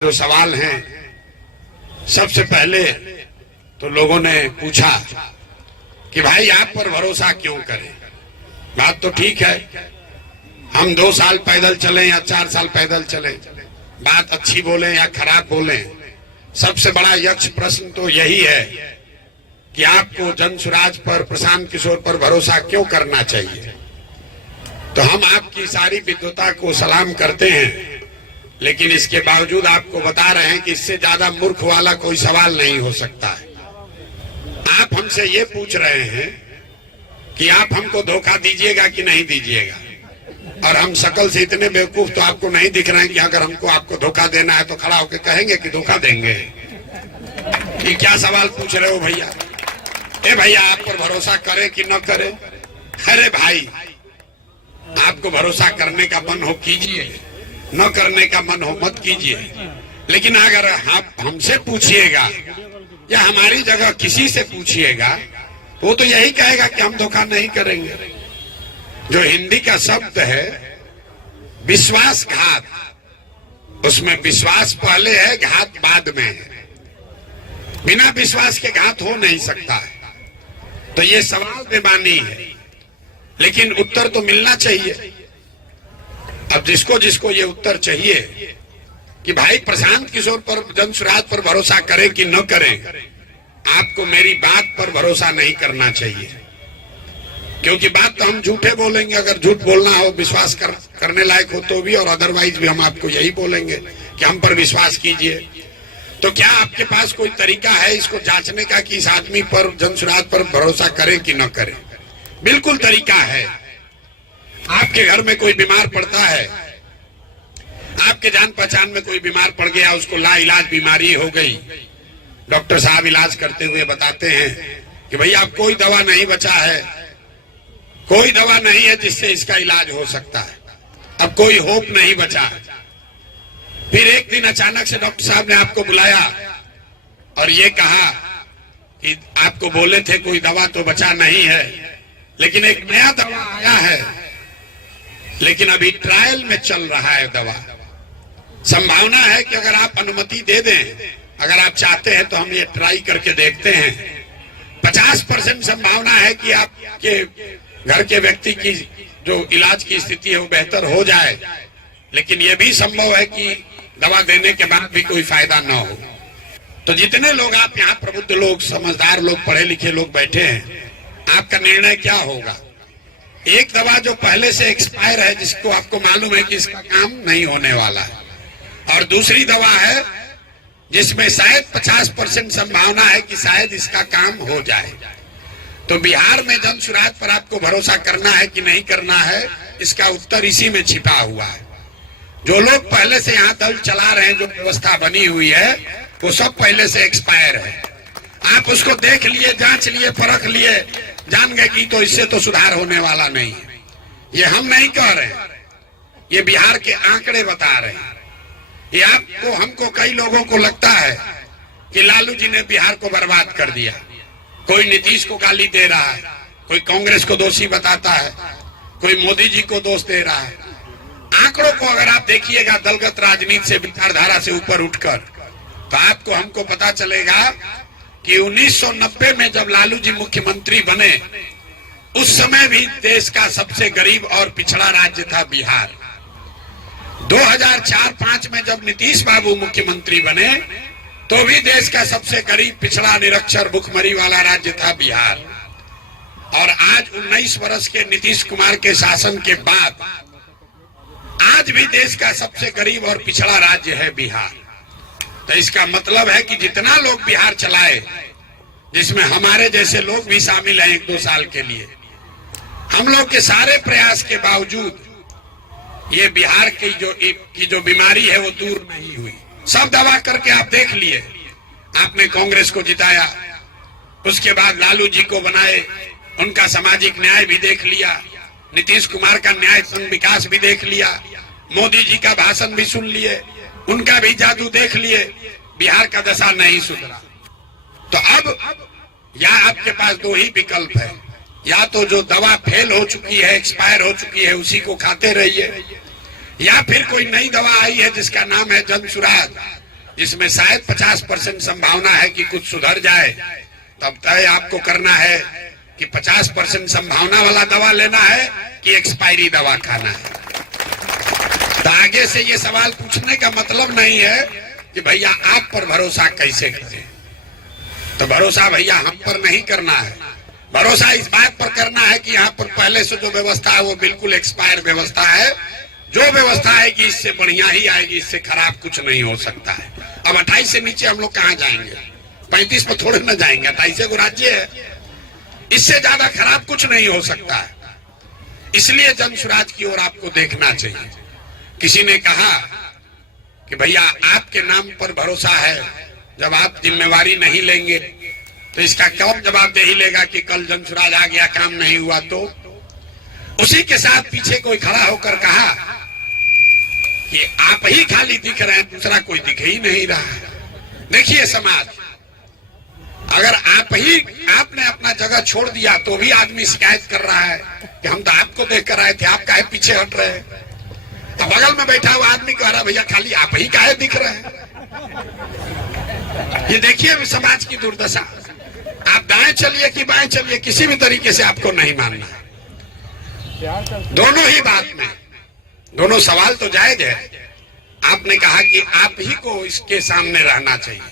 जो सवाल हैं, सबसे पहले तो लोगों ने पूछा कि भाई आप पर भरोसा क्यों करें। बात तो ठीक है, हम 2 साल पैदल चलें या 4 साल पैदल चलें, बात अच्छी बोलें या खराब बोलें, सबसे बड़ा यक्ष प्रश्न तो यही है कि आपको जनसुराज पर, प्रशांत किशोर पर भरोसा क्यों करना चाहिए। तो हम आपकी सारी विद्वता को सलाम करते हैं, लेकिन इसके बावजूद आपको बता रहे हैं कि इससे ज्यादा मूर्ख वाला कोई सवाल नहीं हो सकता है। आप हमसे ये पूछ रहे हैं कि आप हमको धोखा दीजिएगा कि नहीं दीजिएगा, और हम शकल से इतने बेवकूफ तो आपको नहीं दिख रहे हैं कि अगर हमको आपको धोखा देना है तो खड़ा होकर कहेंगे कि धोखा देंगे। ये क्या सवाल पूछ रहे हो भैया? ए भैया, आप पर भरोसा करे कि न करे? अरे भाई, आपको भरोसा करने का मन हो कीजिए, न करने का मन हो मत कीजिए, लेकिन अगर आप हमसे पूछिएगा या हमारी जगह किसी से पूछिएगा, वो तो यही कहेगा कि हम धोखा नहीं करेंगे। जो हिंदी का शब्द है विश्वासघात, उसमें विश्वास पहले है, घात बाद में है। बिना विश्वास के घात हो नहीं सकता है। तो ये सवाल बेमानी है, लेकिन उत्तर तो मिलना चाहिए। अब जिसको जिसको ये उत्तर चाहिए कि भाई प्रशांत किशोर पर, जनसुराज पर भरोसा करें कि न करें, आपको मेरी बात पर भरोसा नहीं करना चाहिए, क्योंकि बात तो हम झूठे बोलेंगे। अगर झूठ बोलना हो, विश्वास करने लायक हो तो भी, और अदरवाइज भी हम आपको यही बोलेंगे कि हम पर विश्वास कीजिए। तो क्या आपके पास कोई तरीका है इसको जांचने का कि इस आदमी पर, जनसुराज पर भरोसा करें कि न करें? बिल्कुल तरीका है। आपके घर में कोई बीमार पड़ता है, आपके जान पहचान में कोई बीमार पड़ गया, उसको लाइलाज बीमारी हो गई, डॉक्टर साहब इलाज करते हुए बताते हैं कि भैया अब कोई दवा नहीं बचा है, कोई दवा नहीं है जिससे इसका इलाज हो सकता है, अब कोई होप नहीं बचा। फिर एक दिन अचानक से डॉक्टर साहब ने आपको बुलाया और ये कहा कि आपको बोले थे कोई दवा तो बचा नहीं है, लेकिन एक नया दवा आया है, लेकिन अभी ट्रायल में चल रहा है दवा। संभावना है कि अगर आप अनुमति दे दें, अगर आप चाहते हैं तो हम ये ट्राई करके देखते हैं। 50% संभावना है कि आपके घर के व्यक्ति की जो इलाज की स्थिति है वो बेहतर हो जाए, लेकिन ये भी संभव है कि दवा देने के बाद भी कोई फायदा न हो। तो जितने लोग आप यहाँ प्रबुद्ध लोग, समझदार लोग, पढ़े लिखे लोग बैठे हैं, आपका निर्णय क्या होगा? एक दवा जो पहले से एक्सपायर है, जिसको आपको मालूम है कि इसका काम नहीं होने वाला है, और दूसरी दवा है जिसमें शायद 50% संभावना है कि शायद इसका काम हो जाए। तो बिहार में जनसुराज पर आपको भरोसा करना है कि नहीं करना है, इसका उत्तर इसी में छिपा हुआ है। जो लोग पहले से यहाँ दल चला रहे हैं, जो व्यवस्था बनी हुई है, वो सब पहले से एक्सपायर है। आप उसको देख लिए, जांच लिए, परख लिए, जान गए कि तो इससे तो सुधार होने वाला नहीं है। ये हम नहीं कह रहे हैं, ये बिहार के आंकड़े बता रहे हैं। ये आपको, हमको, कई लोगों को लगता है कि लालू जी ने बिहार को बर्बाद कर दिया। कोई नीतीश को गाली दे रहा है, कोई कांग्रेस को दोषी बताता है, कोई मोदी जी को दोष दे रहा है। आंकड़ों को अगर आप देखिएगा दलगत राजनीति से, विचारधारा से ऊपर उठकर, तो आपको, हमको पता चलेगा कि 1990 में जब लालू जी मुख्यमंत्री बने, उस समय भी देश का सबसे गरीब और पिछड़ा राज्य था बिहार। 2004-05 में जब नीतीश बाबू मुख्यमंत्री बने, तो भी देश का सबसे गरीब, पिछड़ा, निरक्षर, भुखमरी वाला राज्य था बिहार। और आज 19 वर्ष के नीतीश कुमार के शासन के बाद आज भी देश का सबसे गरीब और पिछड़ा राज्य है बिहार। तो इसका मतलब है कि जितना लोग बिहार चलाए, जिसमें हमारे जैसे लोग भी शामिल हैं 1-2 साल के लिए, हम लोग के सारे प्रयास के बावजूद ये बिहार की जो बीमारी है वो दूर नहीं हुई। सब दवा करके आप देख लिए, आपने कांग्रेस को जिताया, उसके बाद लालू जी को बनाए, उनका सामाजिक न्याय भी देख लिया, नीतीश कुमार का न्याय संघ विकास भी देख लिया, मोदी जी का भाषण भी सुन लिए, उनका भी जादू देख लिए, बिहार का दशा नहीं सुधरा। तो अब या आपके पास 2 ही विकल्प है, या तो जो दवा फेल हो चुकी है, एक्सपायर हो चुकी है, उसी को खाते रहिए, या फिर कोई नई दवा आई है जिसका नाम है जनसुराज, जिसमें शायद 50% संभावना है कि कुछ सुधर जाए, तब तय आपको करना है कि 50% संभावना वाला दवा लेना है कि एक्सपायरी दवा खाना है। तो आगे से ये सवाल पूछने का मतलब नहीं है कि भैया आप पर भरोसा कैसे करें। तो भरोसा भैया हम पर नहीं करना है, भरोसा इस बात पर करना है कि यहाँ पर पहले से जो व्यवस्था है वो बिल्कुल एक्सपायर व्यवस्था है। जो व्यवस्था आएगी इससे बढ़िया ही आएगी, इससे खराब कुछ नहीं हो सकता है। अब 28 से नीचे हम लोग कहाँ जाएंगे, 35 पर थोड़े ना जाएंगे, 28 को राज्य है, इससे ज्यादा खराब कुछ नहीं हो सकता है। इसलिए जन स्वराज की ओर आपको देखना चाहिए। किसी ने कहा कि भैया आपके नाम पर भरोसा है, जब आप जिम्मेवारी नहीं लेंगे तो इसका कौन जवाबदेही लेगा कि कल जन स्वराज आ गया काम नहीं हुआ तो। उसी के साथ पीछे कोई खड़ा होकर कहा कि आप ही खाली दिख रहे हैं, दूसरा कोई दिख ही नहीं रहा है। देखिए समाज, अगर आपने अपना जगह छोड़ दिया तो भी आदमी शिकायत कर रहा है कि हम तो आपको देख कर आए थे, आप काहे पीछे हट रहे हैं। तो बगल में बैठा हुआ आदमी कह रहा भैया खाली आप ही काहे दिख रहे हैं। ये देखिए समाज की दुर्दशा। आप दाएं चलिए कि बाएं चलिए, किसी भी तरीके से आपको नहीं मानना है। दोनों ही बात में दोनों सवाल तो जायज है। आपने कहा कि आप ही को इसके सामने रहना चाहिए।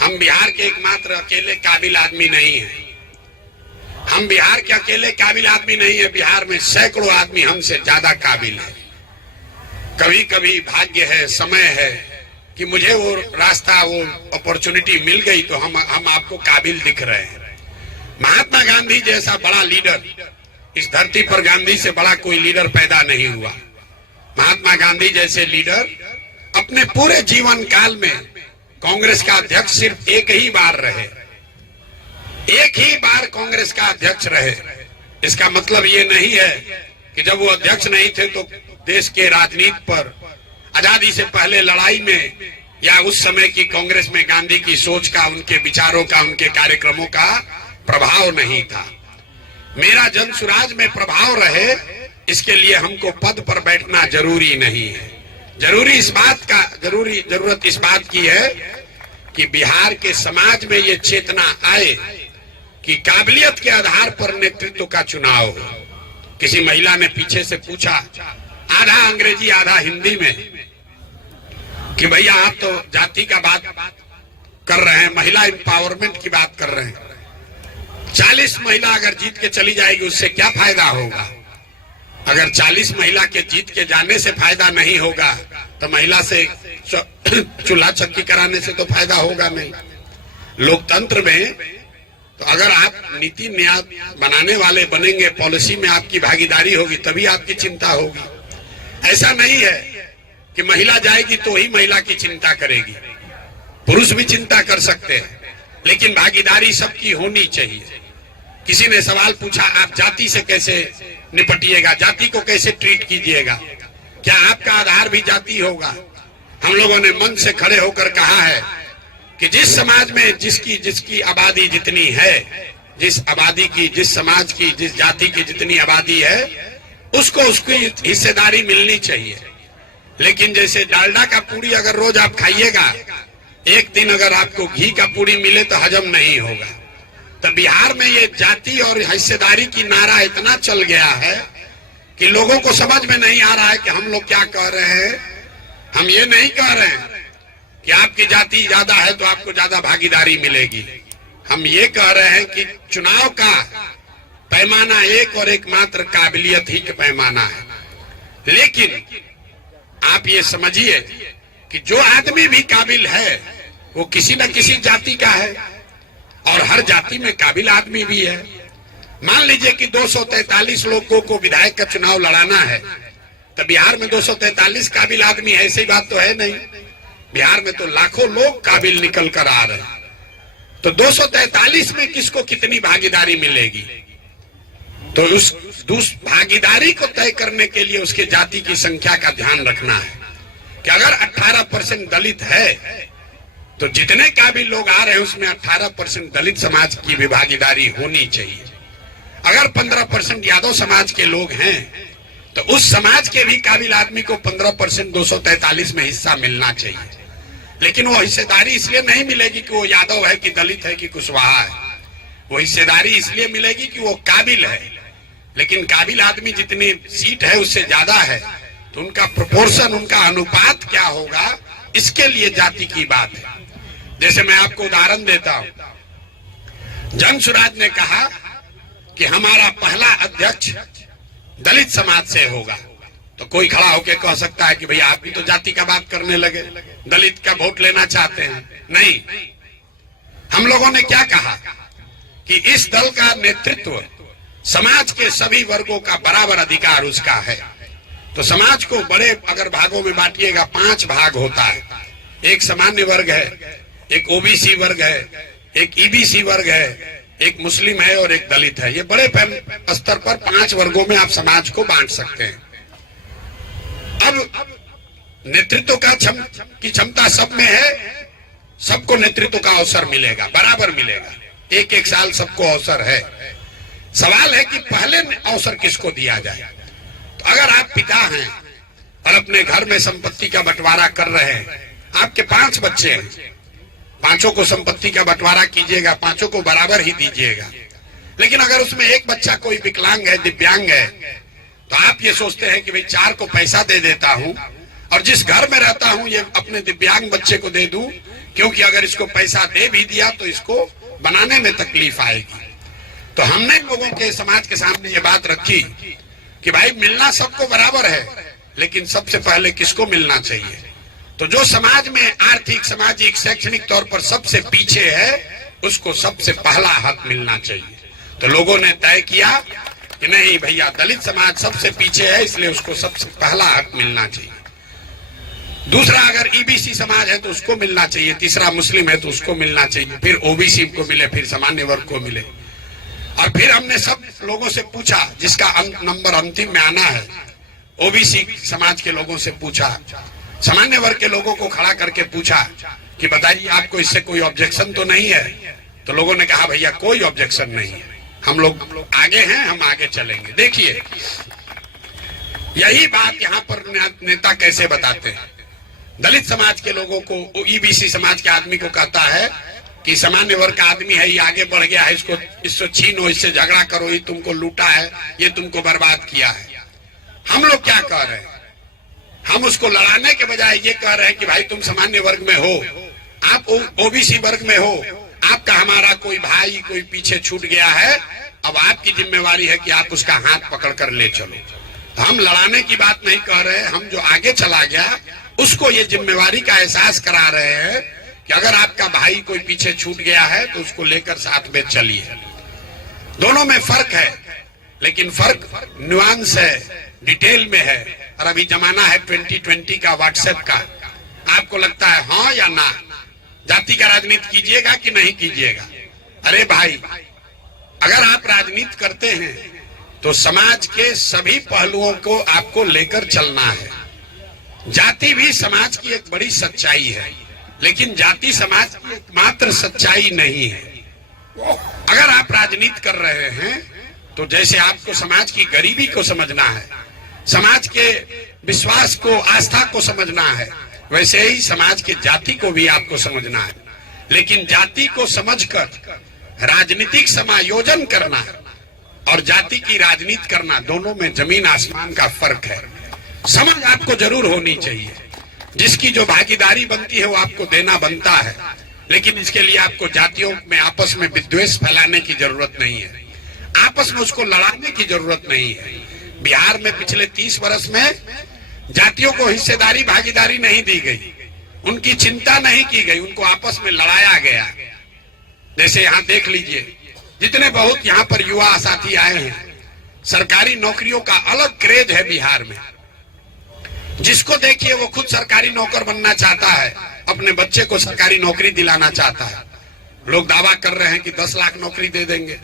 हम बिहार के एकमात्र अकेले काबिल आदमी नहीं है, हम बिहार के अकेले काबिल आदमी नहीं है, बिहार में सैकड़ों आदमी हमसे ज्यादा काबिल है। कभी कभी भाग्य है, समय है कि मुझे वो रास्ता, वो अपॉर्चुनिटी मिल गई तो हम आपको काबिल दिख रहे हैं। महात्मा गांधी जैसा बड़ा लीडर इस धरती पर, गांधी से बड़ा कोई लीडर पैदा नहीं हुआ। महात्मा गांधी जैसे लीडर अपने पूरे जीवन काल में कांग्रेस का अध्यक्ष सिर्फ एक ही बार रहे, एक ही बार कांग्रेस का अध्यक्ष रहे। इसका मतलब ये नहीं है कि जब वो अध्यक्ष नहीं थे तो देश के राजनीति पर आजादी से पहले लड़ाई में या उस समय की कांग्रेस में गांधी की सोच का, उनके विचारों का, उनके कार्यक्रमों का प्रभाव नहीं था। मेरा जन स्वराज में प्रभाव रहे, इसके लिए हमको पद पर बैठना जरूरी नहीं है। जरूरत इस बात की है कि बिहार के समाज में ये चेतना आए कि काबिलियत के आधार पर नेतृत्व का चुनाव हो। किसी महिला ने पीछे से पूछा, आधा अंग्रेजी आधा हिंदी में, कि भैया आप तो जाति का बात कर रहे हैं, महिला एम्पावरमेंट की बात कर रहे हैं। 40 महिला अगर जीत के चली जाएगी उससे क्या फायदा होगा। अगर 40 महिला के जीत के जाने से फायदा नहीं होगा तो महिला से चूल्हा चक्की कराने से तो फायदा होगा नहीं। लोकतंत्र में तो अगर आप नीति न्याय बनाने वाले बनेंगे, पॉलिसी में आपकी भागीदारी होगी, तभी आपकी चिंता होगी। ऐसा नहीं है कि महिला जाएगी तो ही महिला की चिंता करेगी, पुरुष भी चिंता कर सकते हैं, लेकिन भागीदारी सबकी होनी चाहिए। किसी ने सवाल पूछा, आप जाति से कैसे निपटिएगा, जाति को कैसे ट्रीट कीजिएगा, क्या आपका आधार भी जाति होगा। हम लोगों ने मन से खड़े होकर कहा है कि जिस समाज में जिसकी आबादी जितनी है, जिस आबादी की, जिस समाज की, जिस जाति की जितनी आबादी है, उसको उसकी हिस्सेदारी मिलनी चाहिए। लेकिन जैसे डालडा का पूरी अगर रोज आप खाइएगा, एक दिन अगर आपको घी का पूरी मिले तो हजम नहीं होगा। तो बिहार में ये जाति और हिस्सेदारी की नारा इतना चल गया है कि लोगों को समझ में नहीं आ रहा है कि हम लोग क्या कह रहे हैं। हम ये नहीं कह रहे हैं कि आपकी जाति ज्यादा है तो आपको ज्यादा भागीदारी मिलेगी। हम ये कह रहे हैं कि चुनाव का पैमाना एक और एकमात्र काबिलियत ही का पैमाना है। लेकिन आप ये समझिए कि जो आदमी भी काबिल है वो किसी न किसी जाति का है, और हर जाति में काबिल आदमी भी है। मान लीजिए कि 243 लोगों को विधायक का चुनाव लड़ाना है, तो बिहार में 243 काबिल आदमी है, ऐसी बात तो है नहीं। बिहार में तो लाखों लोग काबिल निकल कर आ रहे हैं। तो 243 में किसको कितनी भागीदारी मिलेगी, तो उस भागीदारी को तय करने के लिए उसके जाति की संख्या का ध्यान रखना है कि अगर 18% दलित है तो जितने काबिल लोग आ रहे हैं उसमें 18% दलित समाज की भी भागीदारी होनी चाहिए। अगर 15% यादव समाज के लोग हैं तो उस समाज के भी काबिल आदमी को 15% 243 में हिस्सा मिलना चाहिए। लेकिन वो हिस्सेदारी इसलिए नहीं मिलेगी कि वो यादव है कि दलित है कि कुशवाहा है। वो हिस्सेदारी इसलिए मिलेगी कि वो काबिल है। लेकिन काबिल आदमी जितनी सीट है उससे ज्यादा है, तो उनका प्रोपोर्शन, उनका अनुपात क्या होगा, इसके लिए जाति की बात है। जैसे मैं आपको उदाहरण देता हूं, जन सुराज ने कहा कि हमारा पहला अध्यक्ष दलित समाज से होगा, तो कोई खड़ा होकर कह सकता है कि भैया आप भी तो जाति का बात करने लगे, दलित का वोट लेना चाहते हैं। नहीं, हम लोगों ने क्या कहा कि इस दल का नेतृत्व समाज के सभी वर्गों का बराबर अधिकार उसका है। तो समाज को बड़े अगर भागों में बांटिएगा, 5 भाग होता है। एक सामान्य वर्ग है, एक ओबीसी वर्ग है, एक ईबीसी वर्ग है, एक मुस्लिम है और एक दलित है। ये बड़े स्तर पर 5 वर्गों में आप समाज को बांट सकते हैं। अब नेतृत्व का क्षमता सब में है, सबको नेतृत्व का अवसर मिलेगा, बराबर मिलेगा, 1-1 साल सबको अवसर है। सवाल है कि पहले अवसर किसको दिया जाए। तो अगर आप पिता हैं और अपने घर में संपत्ति का बंटवारा कर रहे हैं, आपके 5 बच्चे हैं, 5 को संपत्ति का बंटवारा कीजिएगा, 5 को बराबर ही दीजिएगा। लेकिन अगर उसमें एक बच्चा कोई विकलांग है, दिव्यांग है, तो आप ये सोचते हैं कि भाई 4 को पैसा दे देता हूं और जिस घर में रहता हूं ये अपने दिव्यांग बच्चे को दे दूं, क्योंकि अगर इसको पैसा दे भी दिया तो इसको बनाने में तकलीफ आएगी। तो हमने लोगों के, समाज के सामने ये बात रखी कि भाई मिलना सबको बराबर है, लेकिन सबसे पहले किसको मिलना चाहिए। तो जो समाज में आर्थिक, सामाजिक, शैक्षणिक तौर पर सबसे पीछे है, उसको सबसे पहला हक मिलना चाहिए। तो लोगों ने तय किया कि नहीं भैया, दलित समाज सबसे पीछे है, इसलिए उसको सबसे पहला हक मिलना चाहिए। दूसरा, अगर ईबीसी समाज है तो उसको मिलना चाहिए, तीसरा मुस्लिम है तो उसको मिलना चाहिए, फिर ओबीसी को मिले, फिर सामान्य वर्ग को मिले। और फिर हमने सब लोगों से पूछा, जिसका नंबर अंतिम में आना है, ओबीसी समाज के लोगों से पूछा, सामान्य वर्ग के लोगों को खड़ा करके पूछा कि बताइए आपको इससे कोई ऑब्जेक्शन तो नहीं है। तो लोगों ने कहा भैया कोई ऑब्जेक्शन नहीं है, हम लोग आगे हैं, हम आगे चलेंगे। देखिए यही बात यहाँ पर नेता कैसे बताते हैं। दलित समाज के लोगों को, ईबीसी समाज के आदमी को कहता है कि सामान्य वर्ग का आदमी है, ये आगे बढ़ गया है, इसको छीनो, इससे झगड़ा करो, ये तुमको लूटा है, ये तुमको बर्बाद किया है। हम लोग क्या कह रहे हैं, हम उसको लड़ाने के बजाय ये कह रहे हैं कि भाई तुम सामान्य वर्ग में हो, आप ओबीसी वर्ग में हो, आपका हमारा कोई भाई कोई पीछे छूट गया है, अब आपकी जिम्मेवारी है कि आप उसका हाथ पकड़ कर ले चलो। तो हम लड़ाने की बात नहीं कह रहे, हम जो आगे चला गया उसको ये जिम्मेवारी का एहसास करा रहे हैं कि अगर आपका भाई कोई पीछे छूट गया है तो उसको लेकर साथ में चलिए। दोनों में फर्क है, लेकिन फर्क नुआंस है, डिटेल में है। और अभी जमाना है 2020 का, व्हाट्सएप का। आपको लगता है हाँ या ना, जाति का राजनीति कीजिएगा कि नहीं कीजिएगा। अरे भाई, अगर आप राजनीति करते हैं तो समाज के सभी पहलुओं को आपको लेकर चलना है। जाति भी समाज की एक बड़ी सच्चाई है, लेकिन जाति समाज की एकमात्र सच्चाई नहीं है। अगर आप राजनीति कर रहे हैं तो जैसे आपको समाज की गरीबी को समझना है, समाज के विश्वास को, आस्था को समझना है, वैसे ही समाज के जाति को भी आपको समझना है। लेकिन जाति को समझकर राजनीतिक समायोजन करना और जाति की राजनीति करना, दोनों में जमीन आसमान का फर्क है। समझ आपको जरूर होनी चाहिए, जिसकी जो भागीदारी बनती है वो आपको देना बनता है, लेकिन इसके लिए आपको जातियों में आपस में विद्वेष फैलाने की जरूरत नहीं है, आपस में उसको लड़ाने की जरूरत नहीं है। बिहार में पिछले 30 वर्ष में जातियों को हिस्सेदारी, भागीदारी नहीं दी गई, उनकी चिंता नहीं की गई, उनको आपस में लड़ाया गया। जैसे यहाँ देख लीजिए, जितने बहुत यहाँ पर युवा साथी आए हैं, सरकारी नौकरियों का अलग क्रेज है बिहार में। जिसको देखिए वो खुद सरकारी नौकर बनना चाहता है, अपने बच्चे को सरकारी नौकरी दिलाना चाहता है। लोग दावा कर रहे हैं कि 10 लाख नौकरी दे देंगे,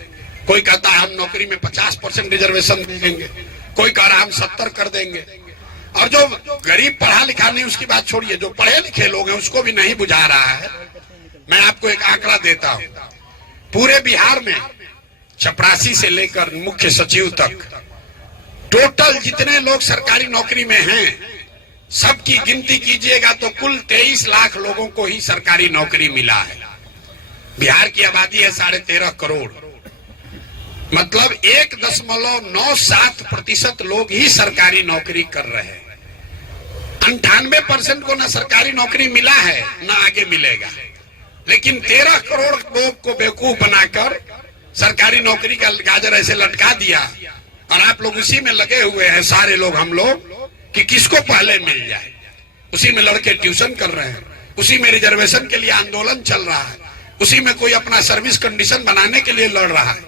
कोई कहता है हम नौकरी में 50% रिजर्वेशन दे देंगे, कोई कह रहा है हम 70 कर देंगे। और जो गरीब पढ़ा लिखा नहीं, उसकी बात छोड़िए, जो पढ़े लिखे लोग हैं उसको भी नहीं बुझा रहा है। मैं आपको एक आंकड़ा देता हूं, पूरे बिहार में चपरासी से लेकर मुख्य सचिव तक टोटल जितने लोग सरकारी नौकरी में हैं सबकी गिनती कीजिएगा तो कुल 23 लाख लोगों को ही सरकारी नौकरी मिला है। बिहार की आबादी है 13.5 करोड़, मतलब 1.97% लोग ही सरकारी नौकरी कर रहे हैं। 98% को ना सरकारी नौकरी मिला है ना आगे मिलेगा, लेकिन 13 करोड़ लोग को बेवकूफ बनाकर सरकारी नौकरी का गाजर ऐसे लटका दिया और आप लोग उसी में लगे हुए हैं, सारे लोग हम लोग, कि किसको पहले मिल जाए। उसी में लड़के ट्यूशन कर रहे हैं, उसी में रिजर्वेशन के लिए आंदोलन चल रहा है, उसी में कोई अपना सर्विस कंडीशन बनाने के लिए लड़ रहा है।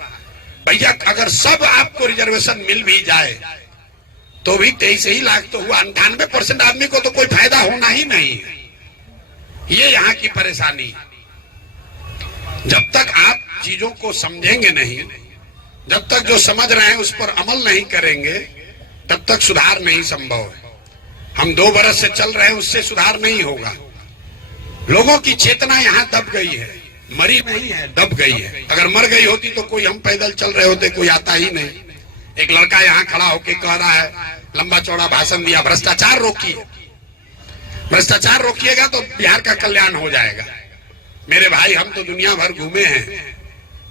भैया अगर सब आपको रिजर्वेशन मिल भी जाए तो भी 23 ही लाख तो हुआ, 98% आदमी को तो कोई फायदा होना ही नहीं है। ये यहाँ की परेशानी। जब तक आप चीजों को समझेंगे नहीं, जब तक जो समझ रहे हैं उस पर अमल नहीं करेंगे, तब तक सुधार नहीं संभव है। हम 2 बरस से चल रहे हैं, उससे सुधार नहीं होगा। लोगों की चेतना यहाँ दब गई है, मरी नहीं है, दब गई है। अगर मर गई होती तो कोई, हम पैदल चल रहे होते, कोई आता ही नहीं। एक लड़का यहाँ खड़ा होके कह रहा है, लंबा चौड़ा भाषण दिया, भ्रष्टाचार रोकिए, भ्रष्टाचार रोकिएगा तो बिहार का कल्याण हो जाएगा। मेरे भाई, हम तो दुनिया भर घूमे हैं,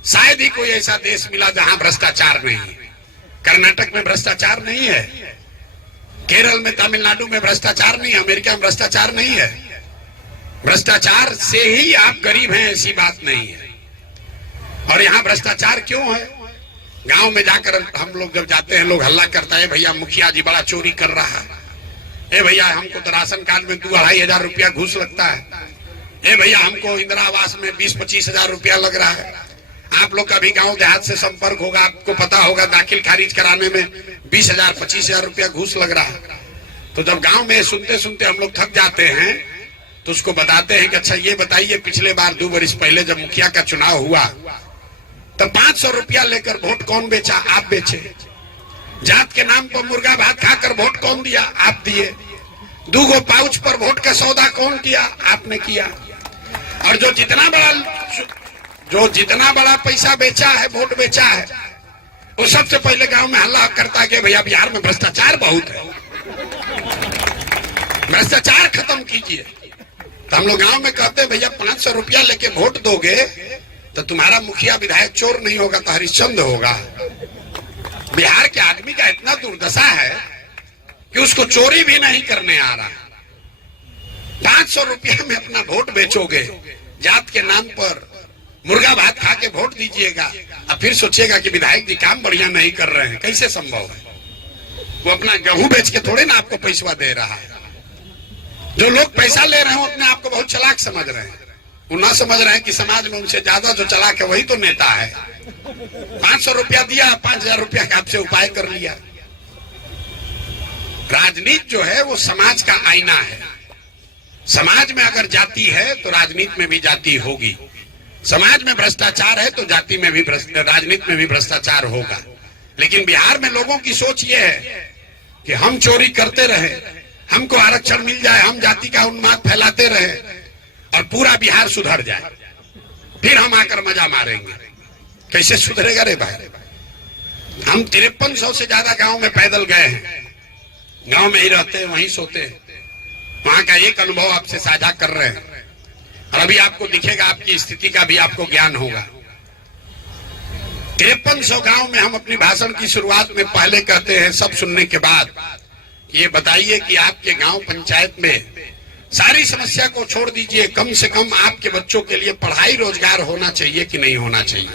शायद ही कोई ऐसा देश मिला जहां भ्रष्टाचार नहीं है। कर्नाटक में भ्रष्टाचार नहीं है, केरल में, तमिलनाडु में भ्रष्टाचार नहीं है, अमेरिका में भ्रष्टाचार नहीं है। भ्रष्टाचार से ही आप गरीब हैं ऐसी बात नहीं है। और यहाँ भ्रष्टाचार क्यों है? गांव में जाकर हम लोग जब जाते हैं, लोग हल्ला करता है, भैया मुखिया जी बड़ा चोरी कर रहा है, ए भैया हमको तो राशन कार्ड में 2-2.5 हजार रुपया घूस लगता है, ए भैया हमको इंदिरा आवास में 20-25 हजार रुपया लग रहा है। आप लोग का भी गांव देहात से संपर्क होगा, आपको पता होगा दाखिल खारिज कराने में 20,000-25,000 रुपया घूस लग रहा है। तो जब गांव में सुनते सुनते हम लोग थक जाते हैं तो उसको बताते हैं कि अच्छा ये बताइए, पिछले बार 2 वर्ष पहले जब मुखिया का चुनाव हुआ तब 500 रुपया लेकर वोट कौन बेचा? आप बेचे। जात के नाम पर मुर्गा भात खाकर वोट कौन दिया? आप दिए। 2 पाउच पर वोट का सौदा कौन किया? आपने किया। और जो जितना बड़ा पैसा बेचा है, वोट बेचा है, वो सबसे पहले गांव में हल्ला करता है कि भैया बिहार में भ्रष्टाचार बहुत है, भ्रष्टाचार खत्म कीजिए। तो हम लोग गांव में कहते हैं भैया 500 रुपया लेके वोट दोगे तो तुम्हारा मुखिया विधायक चोर नहीं होगा तो हरिश्चंद्र होगा। बिहार के आदमी का इतना दुर्दशा है कि उसको चोरी भी नहीं करने आ रहा। 500 रुपया में अपना वोट बेचोगे, जात के नाम पर मुर्गा भात खा के वोट दीजिएगा और फिर सोचिएगा कि विधायक जी काम बढ़िया नहीं कर रहे हैं। कैसे संभव है? वो अपना गेहूं बेच के थोड़े ना आपको पैसा दे रहा है। जो लोग पैसा ले रहे हैं अपने आप को बहुत चालाक समझ रहे हैं। वो ना समझ रहे हैं कि समाज में उनसे ज्यादा जो चालाक है वही तो नेता है। 500 रुपया दिया, 5,000 रुपया का आपसे उपाय कर लिया। राजनीति जो है वो समाज का आईना है। समाज में अगर जाति है तो राजनीति में भी जाति होगी। समाज में भ्रष्टाचार है तो जाति में भी, राजनीति में भी भ्रष्टाचार होगा। लेकिन बिहार में लोगों की सोच ये है कि हम चोरी करते रहे, हमको आरक्षण मिल जाए, हम जाति का उन्माद फैलाते रहे और पूरा बिहार सुधर जाए, फिर हम आकर मजा मारेंगे। कैसे सुधरेगा रे भाई? हम 5300 से ज्यादा गांव में पैदल गए हैं, गांव में ही रहते हैं, वहीं सोते हैं। वहां का एक अनुभव आपसे साझा कर रहे हैं और अभी आपको दिखेगा, आपकी स्थिति का भी आपको ज्ञान होगा। 5300 गांव में हम अपनी भाषण की शुरुआत में पहले कहते हैं, सब सुनने के बाद, ये बताइए कि आपके गांव पंचायत में सारी समस्या को छोड़ दीजिए, कम से कम आपके बच्चों के लिए पढ़ाई रोजगार होना चाहिए कि नहीं होना चाहिए?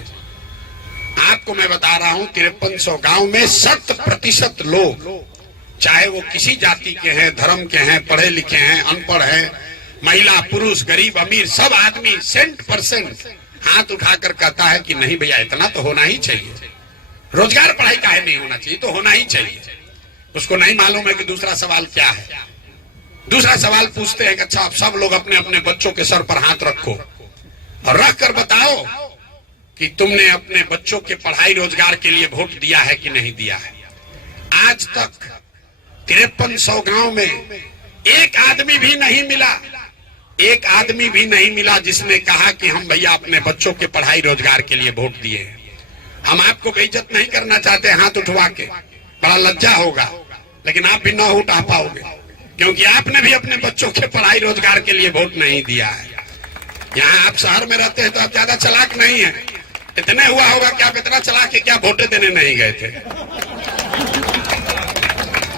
आपको मैं बता रहा हूं 5300 गांव में 100% लोग, चाहे वो किसी जाति के हैं, धर्म के हैं, पढ़े लिखे हैं, अनपढ़ हैं, महिला पुरुष, गरीब अमीर, सब आदमी 100% हाथ उठाकर कहता है कि नहीं भैया इतना तो होना ही चाहिए। रोजगार पढ़ाई काहे नहीं होना चाहिए? तो होना ही चाहिए। उसको नहीं मालूम है कि दूसरा सवाल क्या है। दूसरा सवाल पूछते हैं कि अच्छा आप सब लोग अपने अपने बच्चों के सर पर हाथ रखो और रख कर बताओ कि तुमने अपने बच्चों के पढ़ाई रोजगार के लिए वोट दिया है कि नहीं दिया है। आज तक 5300 गांव में एक आदमी भी नहीं मिला, एक आदमी भी नहीं मिला जिसने कहा कि हम भैया अपने बच्चों के पढ़ाई रोजगार के लिए वोट दिए। हम आपको बेइज्जत नहीं करना चाहते हाथ उठवा के, बड़ा लज्जा होगा, लेकिन आप भी ना उठा पाओगे क्योंकि आपने भी अपने बच्चों के पढ़ाई रोजगार के लिए वोट नहीं दिया है। यहाँ आप शहर में रहते हैं तो आप ज्यादा चालाक नहीं है, इतने हुआ होगा कि आप इतना चालाक है क्या वोटें देने नहीं गए थे।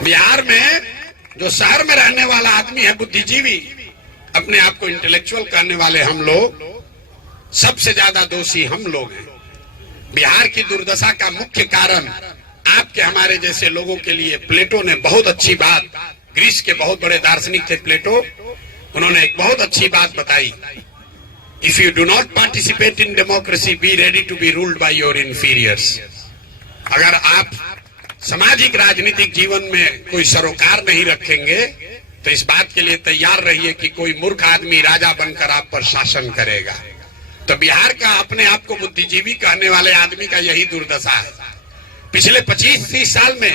बिहार में जो शहर में रहने वाला आदमी है, बुद्धिजीवी, अपने आप को इंटेलेक्चुअल कहने वाले हम लोग, सबसे ज्यादा दोषी हम लोग हैं। बिहार की दुर्दशा का मुख्य कारण आपके हमारे जैसे लोगों के लिए प्लेटो ने बहुत अच्छी बात, ग्रीस के बहुत बड़े दार्शनिक थे प्लेटो, उन्होंने एक बहुत अच्छी बात बताई। If you do not participate in democracy, be ready to be ruled by your inferiors. अगर आप सामाजिक राजनीतिक जीवन में कोई सरोकार नहीं रखेंगे तो इस बात के लिए तैयार रहिए कि कोई मूर्ख आदमी राजा बनकर आप पर शासन करेगा। तो बिहार का अपने आप को बुद्धिजीवी कहने वाले आदमी का यही दुर्दशा है। पिछले 25-30 साल में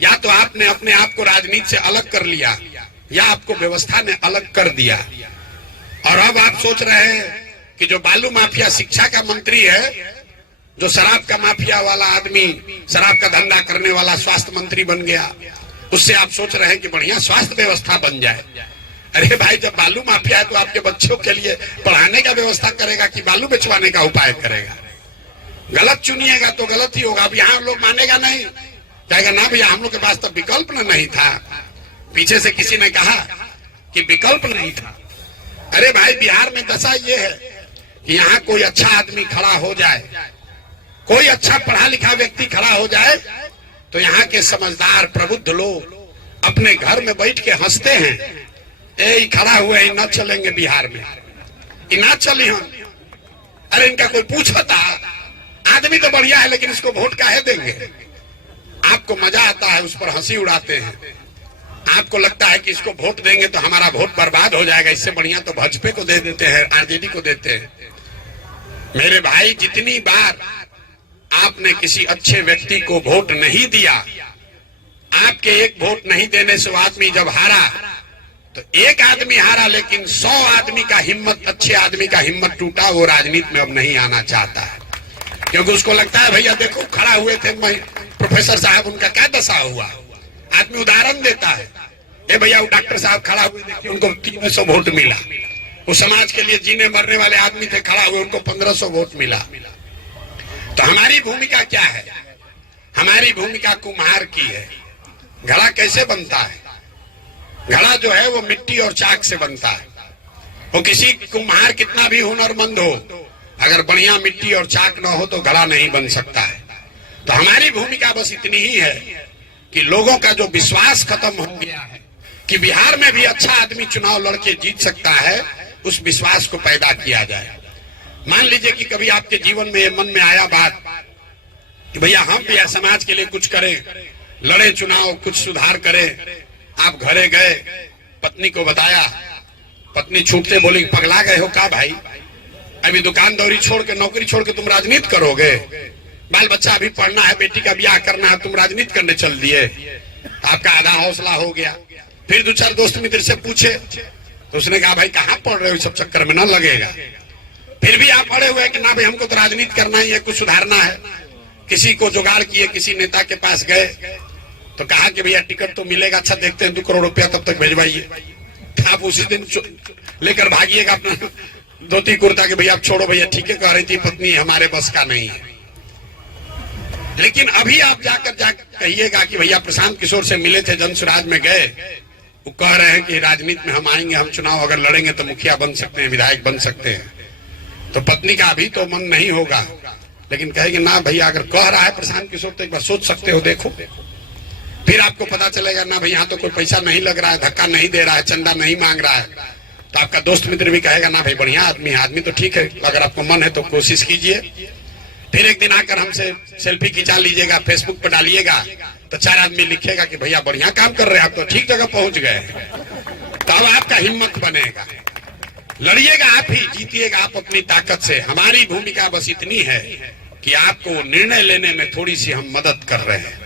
या तो आपने अपने आप को राजनीति से अलग कर लिया या आपको व्यवस्था ने अलग कर दिया। और अब आप सोच रहे हैं कि जो बालू माफिया शिक्षा का मंत्री है, जो शराब का माफिया वाला आदमी, शराब का धंधा करने वाला स्वास्थ्य मंत्री बन गया, उससे आप सोच रहे हैं कि बढ़िया स्वास्थ्य व्यवस्था बन जाए। अरे भाई, जब बालू माफिया है तो आपके बच्चों के लिए पढ़ाने का व्यवस्था करेगा कि बालू बेचवाने का उपाय करेगा? गलत चुनिएगा तो गलत ही होगा। अब यहाँ लोग मानेगा नहीं, कहेगा ना भैया हम लोग के पास तो विकल्प नहीं था। पीछे से किसी ने कहा कि विकल्प नहीं था। अरे भाई, बिहार में दशा ये है कि यहाँ कोई अच्छा आदमी खड़ा हो जाए, कोई अच्छा पढ़ा लिखा व्यक्ति खड़ा हो जाए तो यहाँ के समझदार प्रबुद्ध लोग अपने घर में बैठ के हंसते हैं, ए खड़ा हुए ही न चलेंगे बिहार में, ना चली हम। अरे इनका कोई पूछता, आदमी तो बढ़िया है लेकिन इसको वोट काहे देंगे? आपको मजा आता है, उस पर हंसी उड़ाते हैं। आपको लगता है कि इसको वोट देंगे तो हमारा वोट बर्बाद हो जाएगा, इससे बढ़िया तो भाजपा को दे देते हैं, आरजेडी को देते हैं। मेरे भाई, जितनी बार आपने किसी अच्छे व्यक्ति को वोट नहीं दिया, आपके एक वोट नहीं देने से वो आदमी जब हारा तो एक आदमी हारा, लेकिन 100 आदमी का हिम्मत, अच्छे आदमी का हिम्मत टूटा। वो राजनीति में अब नहीं आना चाहता है क्योंकि उसको लगता है भैया देखो खड़ा हुए थे प्रोफेसर साहब, उनका क्या दशा हुआ। आदमी उदाहरण देता है, ए भैया वो डॉक्टर साहब खड़ा हुए, देखिए उनको 300 वोट मिला। वो समाज के लिए जीने मरने वाले आदमी थे, खड़ा हुए, उनको 1500 वोट मिला। तो हमारी भूमिका क्या है? हमारी भूमिका कुम्हार की है। घड़ा कैसे बनता है? घड़ा जो है वो मिट्टी और चाक से बनता है। वो किसी कुम्हार कितना भी हुनरमंद हो, अगर बढ़िया मिट्टी और चाक ना हो तो घड़ा नहीं बन सकता है। तो हमारी भूमिका बस इतनी ही है कि लोगों का जो विश्वास खत्म हो गया है कि बिहार में भी अच्छा आदमी चुनाव लड़के जीत सकता है, उस विश्वास को पैदा किया जाए। मान लीजिए कि कभी आपके जीवन में ये मन में आया बात कि भैया हम भी समाज के लिए कुछ करें, लड़े चुनाव, कुछ सुधार करें। आप घरे गए, पत्नी को बताया, पत्नी छूटते बोली पगला गए हो का भाई? अभी दुकानदारी छोड़ के, नौकरी छोड़ के तुम राजनीति करोगे? बाल बच्चा अभी पढ़ना है, बेटी का ब्याह करना है, तुम राजनीति करने चल दिए। आपका आधा हौसला हो गया। फिर 2-4 दोस्त मित्र से पूछे तो उसने कहा भाई कहाँ पढ़ रहे हो, सब चक्कर में ना लगेगा। फिर भी आप पढ़े हुए कि ना भाई हमको तो राजनीति करना ही है, कुछ सुधारना है। किसी को जुगाड़ किए, किसी नेता के पास गए तो कहा कि भैया टिकट तो मिलेगा, अच्छा देखते हैं 2 करोड़ रुपया तब तक भेजवाइए। आप उसी दिन लेकर भागिएगा अपना धोती कुर्ता के, भैया आप छोड़ो भैया, ठीक है कह रही थी पत्नी, हमारे बस का नहीं है। लेकिन अभी आप जाकर कहिएगा कि भैया प्रशांत किशोर से मिले थे, जनसुराज में गए, वो कह रहे हैं कि राजनीति में हम आएंगे, हम चुनाव अगर लड़ेंगे तो मुखिया बन सकते हैं, विधायक बन सकते हैं। तो पत्नी का अभी तो मन नहीं होगा, लेकिन कहेगी ना भैया अगर कह रहा है प्रशांत किशोर तो एक बार सोच सकते हो, देखो। फिर आपको पता चलेगा ना भाई यहाँ तो कोई पैसा नहीं लग रहा है, धक्का नहीं दे रहा है, चंदा नहीं मांग रहा है, तो आपका दोस्त मित्र भी कहेगा ना भाई बढ़िया आदमी है, आदमी तो ठीक है, अगर आपको मन है तो कोशिश कीजिए। फिर एक दिन आकर हमसे सेल्फी खिंचा लीजिएगा, फेसबुक पर डालिएगा, तो 4 आदमी लिखेगा कि भैया बढ़िया काम कर रहे हैं, आप तो ठीक जगह पहुंच गए। तो अब आपका हिम्मत बनेगा, लड़िएगा आप ही, जीतिएगा आप अपनी ताकत से। हमारी भूमिका बस इतनी है कि आपको निर्णय लेने में थोड़ी सी हम मदद कर रहे हैं।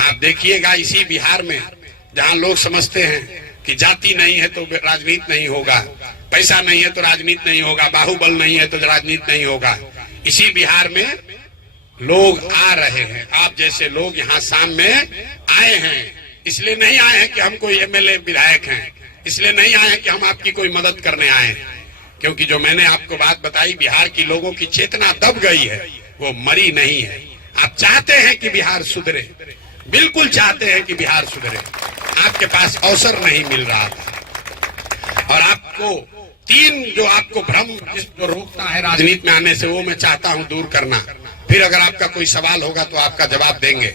आप देखिएगा इसी बिहार में जहां लोग समझते हैं कि जाति नहीं है तो राजनीति नहीं होगा, पैसा नहीं है तो राजनीति नहीं होगा, बाहुबल नहीं है तो राजनीति नहीं होगा, इसी बिहार में लोग आ रहे हैं। आप जैसे लोग यहाँ शाम में आए हैं, इसलिए नहीं आए हैं कि हम कोई एमएलए विधायक हैं, इसलिए नहीं आए हैं कि हम आपकी कोई मदद करने आए हैं, क्योंकि जो मैंने आपको बात बताई, बिहार की लोगों की चेतना दब गई है, वो मरी नहीं है। आप चाहते हैं कि बिहार सुधरे, बिल्कुल चाहते हैं कि बिहार सुधरे, आपके पास अवसर नहीं मिल रहा था। और आपको तीन जो आपको भ्रम जो रोकता है राजनीति में आने से, वो मैं चाहता हूं दूर करना। फिर अगर आपका कोई सवाल होगा तो आपका जवाब देंगे।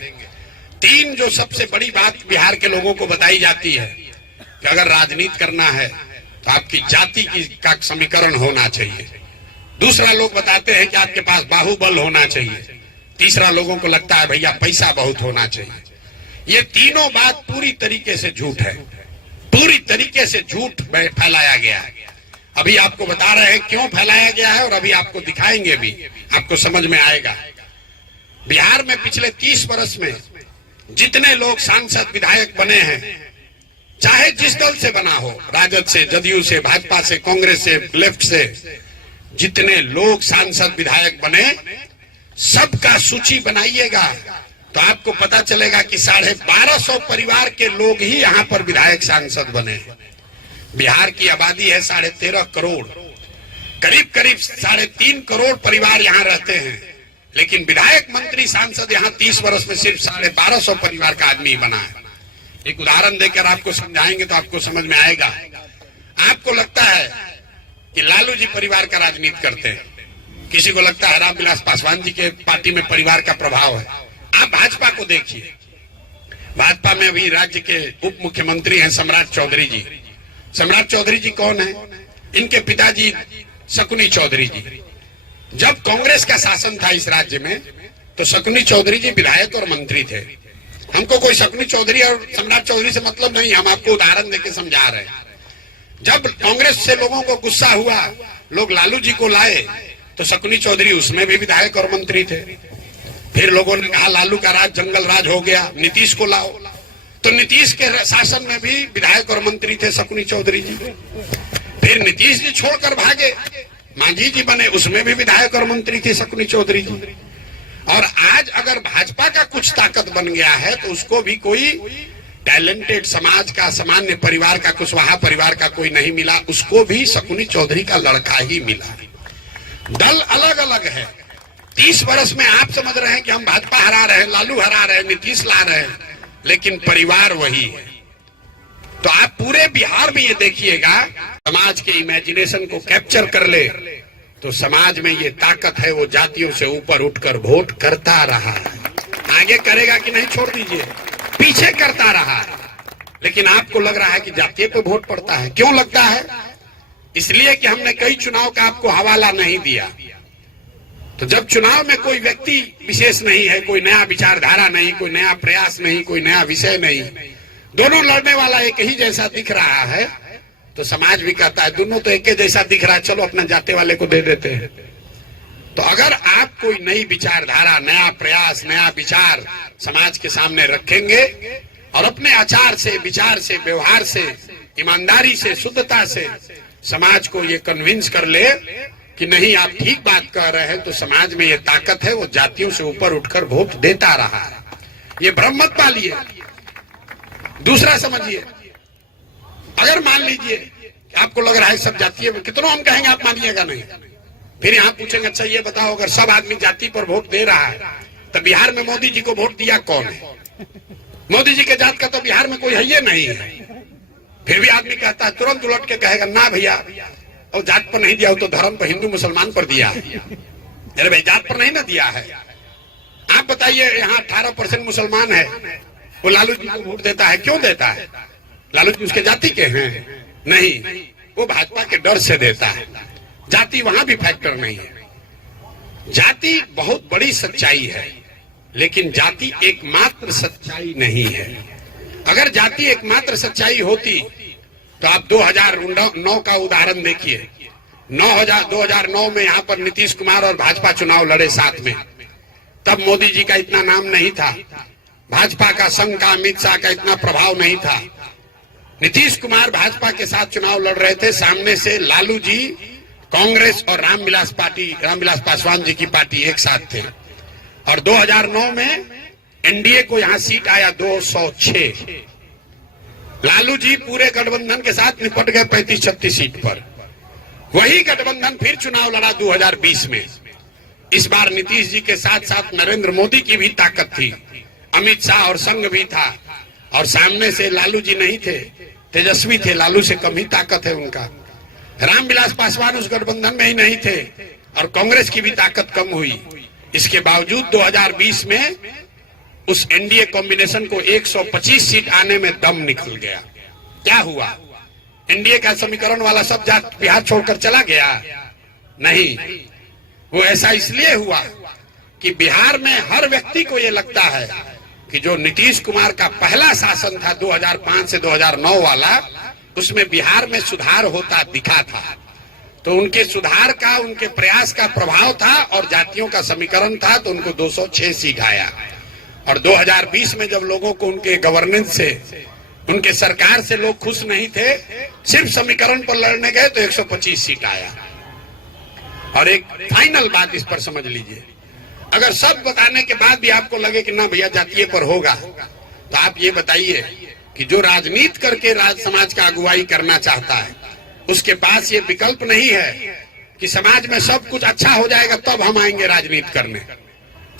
तीन जो सबसे बड़ी बात बिहार के लोगों को बताई जाती है कि अगर राजनीति करना है तो आपकी जाति का समीकरण होना चाहिए। दूसरा, लोग बताते हैं कि आपके पास बाहुबल होना चाहिए। तीसरा, लोगों को लगता है भैया पैसा बहुत होना चाहिए। ये तीनों बात पूरी तरीके से झूठ है, पूरी तरीके से झूठ फैलाया गया है। अभी आपको बता रहे हैं क्यों फैलाया गया है और अभी आपको दिखाएंगे भी, आपको समझ में आएगा। बिहार में पिछले 30 वर्ष में जितने लोग सांसद विधायक बने हैं, चाहे जिस दल से बना हो, राजद से, जदयू से, भाजपा से, कांग्रेस से, लेफ्ट से, जितने लोग सांसद विधायक बने, सबका सूची बनाइएगा तो आपको पता चलेगा कि 1250 परिवार के लोग ही यहाँ पर विधायक सांसद बने। बिहार की आबादी है 13.5 करोड़, करीब करीब 3.5 करोड़ परिवार यहाँ रहते हैं, लेकिन विधायक, मंत्री, सांसद यहाँ 30 वर्ष में सिर्फ 1250 परिवार का आदमी बना है। एक उदाहरण देकर आपको समझाएंगे तो आपको समझ में आएगा। आपको लगता है कि लालू जी परिवार का राजनीति करते हैं, किसी को लगता है रामविलास पासवान जी के पार्टी में परिवार का प्रभाव है। आप भाजपा को देखिए, भाजपा में अभी राज्य के उप मुख्यमंत्री हैं सम्राट चौधरी जी। सम्राट चौधरी जी कौन है? इनके पिताजी शकुनी चौधरी जी। जब कांग्रेस का शासन था इस राज्य में तो शकुनी चौधरी जी विधायक और मंत्री थे। हमको कोई शकुनी चौधरी और सम्राट चौधरी से मतलब नहीं, हम आपको उदाहरण देके समझा रहे हैं। जब कांग्रेस से लोगों को गुस्सा हुआ, लोग लालू जी को लाए, तो शकुनी चौधरी उसमें भी विधायक और मंत्री थे। फिर लोगों ने कहा लालू का राज जंगल राज हो गया, नीतीश को लाओ, तो नीतीश के शासन में भी विधायक और मंत्री थे शकुनी चौधरी जी। फिर नीतीश जी छोड़कर भागे, मांझी जी बने, उसमें भी विधायक और मंत्री थे शकुनी चौधरी जी। और आज अगर भाजपा का कुछ ताकत बन गया है तो उसको भी कोई टैलेंटेड समाज का, सामान्य परिवार का, कुशवाहा परिवार का कोई नहीं मिला, उसको भी शकुनी चौधरी का लड़का ही मिला। दल अलग अलग है। 30 वर्ष में आप समझ रहे हैं कि हम भाजपा हरा रहे हैं, लालू हरा रहे हैं, नीतीश ला रहे हैं, लेकिन परिवार वही है। तो आप पूरे बिहार में ये देखिएगा, समाज के इमेजिनेशन को कैप्चर कर ले तो समाज में ये ताकत है, वो जातियों से ऊपर उठकर वोट करता रहा है। आगे करेगा कि नहीं छोड़ दीजिए, पीछे करता रहा। लेकिन आपको लग रहा है कि जातीय पे वोट पड़ता है। क्यों लगता है? इसलिए कि हमने कई चुनाव का आपको हवाला नहीं दिया। तो जब चुनाव में कोई व्यक्ति विशेष नहीं है, कोई नया विचारधारा नहीं, कोई नया प्रयास नहीं, कोई नया विषय नहीं, दोनों लड़ने वाला एक ही जैसा दिख रहा है, तो समाज भी कहता है दोनों तो एक ही जैसा दिख रहा है, चलो अपना जाते वाले को दे देते हैं। तो अगर आप कोई नई विचारधारा, नया प्रयास, नया विचार समाज के सामने रखेंगे और अपने आचार से, विचार से, व्यवहार से, ईमानदारी से, शुद्धता से समाज को ये कन्विंस कर ले कि नहीं आप ठीक बात कह रहे हैं, तो समाज में ये ताकत है, वो जातियों से ऊपर उठकर वोट देता रहा है। ये भ्रम मत पालिए। दूसरा समझिए, अगर मान लीजिए कि आपको लग रहा है सब जातीय, कितनों हम कहेंगे आप मानिएगा नहीं, फिर यहाँ पूछेंगे अच्छा ये बताओ अगर सब आदमी जाति पर वोट दे रहा है तो बिहार में मोदी जी को वोट दिया कौन है? मोदी जी के जात का तो बिहार में कोई है ही नहीं है। फिर भी आदमी कहता है, तुरंत उलट के कहेगा ना भैया, और जात पर नहीं दिया, तो धर्म पर, हिंदू मुसलमान पर दिया है। अरे भाई जात पर नहीं ना दिया है। आप बताइए, यहाँ 18% मुसलमान है, वो लालू जी को वोट देता है, क्यों देता है? लालू जी उसके जाति के हैं? नहीं, वो भाजपा के डर से देता है। जाति वहां भी फैक्टर नहीं है। जाति बहुत बड़ी सच्चाई है, लेकिन जाति एकमात्र सच्चाई नहीं है। अगर जाति एकमात्र सच्चाई होती तो आप 2009 का उदाहरण देखिए। 2009 में यहाँ पर नीतीश कुमार और भाजपा चुनाव लड़े साथ में, तब मोदी जी का इतना नाम नहीं था, भाजपा का, संघ का, अमित शाह का इतना प्रभाव नहीं था। नीतीश कुमार भाजपा के साथ चुनाव लड़ रहे थे, सामने से लालू जी, कांग्रेस और रामविलास पासवान जी की पार्टी एक साथ थे। और 2009 में एनडीए को यहाँ सीट आया 206, लालू जी पूरे गठबंधन के साथ निपट गए 35-36 सीट पर। वही गठबंधन फिर चुनाव लड़ा 2020 में। इस बार नीतीश जी के साथ साथ नरेंद्र मोदी की भी ताकत थी, अमित शाह और संघ भी था, और सामने से लालू जी नहीं थे, तेजस्वी थे, लालू से कम ही ताकत है उनका। रामविलास पासवान उस गठबंधन में ही नहीं थे और कांग्रेस की भी ताकत कम हुई। इसके बावजूद 2020 में उस एनडीए कॉम्बिनेशन को 125 सीट आने में दम निकल गया। क्या हुआ? एनडीए का समीकरण वाला सब बिहार छोड़कर चला गया? नहीं, वो ऐसा इसलिए हुआ कि बिहार में हर व्यक्ति को ये लगता है कि जो नीतीश कुमार का पहला शासन था 2005 से 2009 वाला, उसमें बिहार में सुधार होता दिखा था। तो उनके सुधार का, उनके प्रयास का प्रभाव था और जातियों का समीकरण था, तो उनको 206 सीट आया। और 2020 में जब लोगों को उनके गवर्नेंस से, उनके सरकार से लोग खुश नहीं थे, सिर्फ समीकरण पर लड़ने गए तो 125 सीट आया। और एक फाइनल बात इस पर समझ लीजिए, अगर सब बताने के बाद भी आपको लगे कि ना भैया जातीय पर होगा, तो आप ये बताइए कि जो राजनीति करके राज समाज का अगुवाई करना चाहता है, उसके पास ये विकल्प नहीं है कि समाज में सब कुछ अच्छा हो जाएगा तब हम आएंगे राजनीति करने,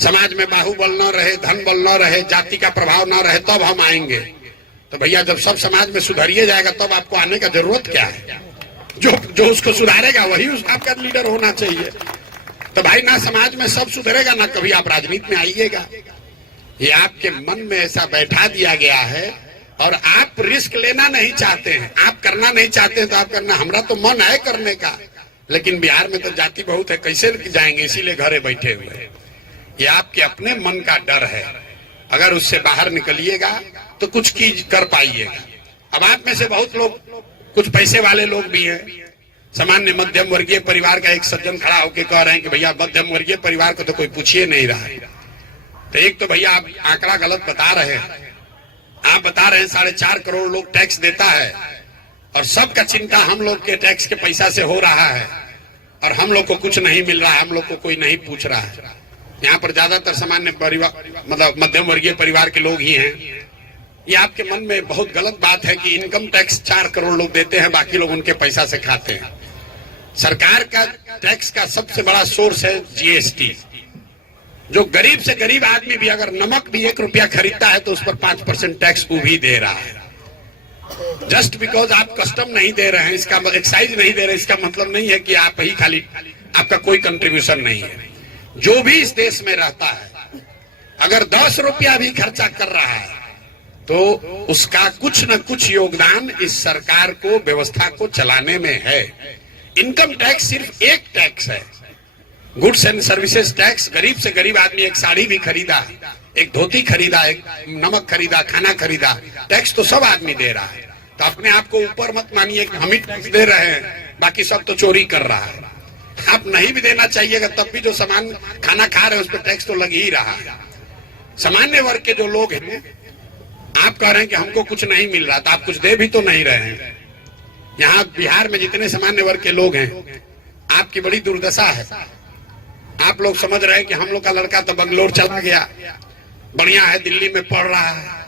समाज में बाहुबल न रहे, धन बल न रहे, जाति का प्रभाव न रहे, तब हम आएंगे। तो भैया जब सब समाज में सुधरिए जाएगा तब आपको आने का जरूरत क्या है? जो उसको सुधारेगा वही आपका लीडर होना चाहिए। तो भाई ना समाज में सब सुधरेगा, ना कभी आप राजनीति में आइएगा। ये आपके मन में ऐसा बैठा दिया गया है और आप रिस्क लेना नहीं चाहते हैं, आप करना नहीं चाहते हैं, तो आप करना, हमरा तो मन है करने का, लेकिन बिहार में तो जाति बहुत है, कैसे जाएंगे, इसीलिए घरे बैठे हुए हैं। ये आपके अपने मन का डर है। अगर उससे बाहर निकलिएगा तो कुछ कर पाइएगा। अब आप में से बहुत लोग, कुछ पैसे वाले लोग भी हैं, सामान्य मध्यम वर्गीय परिवार का एक सज्जन खड़ा होकर कह रहे हैं कि भैया मध्यम वर्गीय परिवार को तो कोई पूछिए नहीं रहा है। तो एक तो भैया आप आंकड़ा गलत बता रहे हैं। आप बता रहे हैं 4.5 करोड़ लोग टैक्स देता है और सबका चिंता हम लोग के टैक्स के पैसा से हो रहा है और हम लोग को कुछ नहीं मिल रहा है, हम लोग को कोई नहीं पूछ रहा है। यहाँ पर ज्यादातर सामान्य परिवार, मतलब मध्यम वर्गीय परिवार के लोग ही हैं। ये आपके मन में बहुत गलत बात है कि इनकम टैक्स 4 करोड़ लोग देते हैं, बाकी लोग उनके पैसा से खाते हैं। सरकार का टैक्स का सबसे बड़ा सोर्स है जीएसटी। जो गरीब से गरीब आदमी भी अगर नमक भी 1 रुपया खरीदता है तो उस पर 5% टैक्स वो भी दे रहा है। जस्ट बिकॉज आप कस्टम नहीं दे रहे हैं, इसका एक्साइज नहीं दे रहे, इसका मतलब नहीं है कि आप ही खाली, आपका कोई कंट्रीब्यूशन नहीं है। जो भी इस देश में रहता है अगर 10 रुपया भी खर्चा कर रहा है तो उसका कुछ न कुछ योगदान इस सरकार को, व्यवस्था को चलाने में है। इनकम टैक्स सिर्फ एक टैक्स है, गुड्स एंड सर्विसेज टैक्स। गरीब से गरीब आदमी एक साड़ी भी खरीदा, एक धोती खरीदा, एक नमक खरीदा, खाना खरीदा, टैक्स तो सब आदमी दे रहा है। तो अपने आप को ऊपर मत मानिए कि हम ही टैक्स दे रहे हैं, बाकी सब तो चोरी कर रहा है। आप नहीं भी देना चाहिएगा तब भी जो सामान खाना खा रहे हैं उस पर टैक्स तो लग ही रहा है। सामान्य वर्ग के जो लोग हैं, आप कह रहे हैं कि हमको कुछ नहीं मिल रहा, तो आप कुछ दे भी तो नहीं रहे हैं। यहाँ बिहार में जितने सामान्य वर्ग के लोग हैं, आपकी बड़ी दुर्दशा है। आप लोग समझ रहे हैं कि हम लोग का लड़का तो बंगलोर चला गया, बढ़िया है, दिल्ली में पढ़ रहा है,